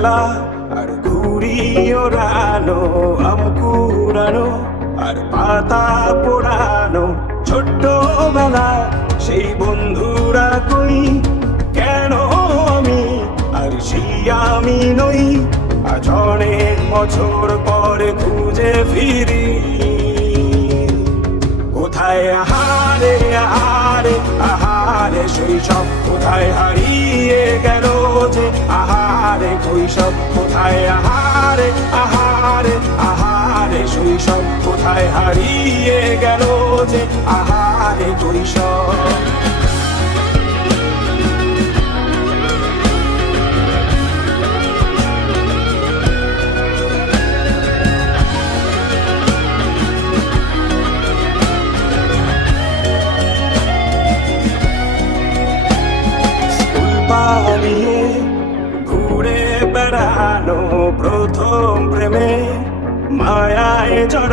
খেলা আর ঘুড়ি ওড়ানো, আম কুড়ানো আর পাতা পোড়ানো। ছোট্টবেলা সেই বন্ধুরা কই, কেন আমি আর সেই আমি নই? আজ অনেক বছর পরে খুঁজে ফিরি, কোথায় আহারে আহারে আহারে শৈশব, কোথায় হারিয়ে গেল যে আহারে কৈশব? কোথায় আহারে আহারে আহারে শৈশব, কোথায় হারিয়ে গেল যে আহারে কৈশব? পালিয়ে ঘুরে বেড়ানো, প্রথম প্রেমে মায়ায় জড়া।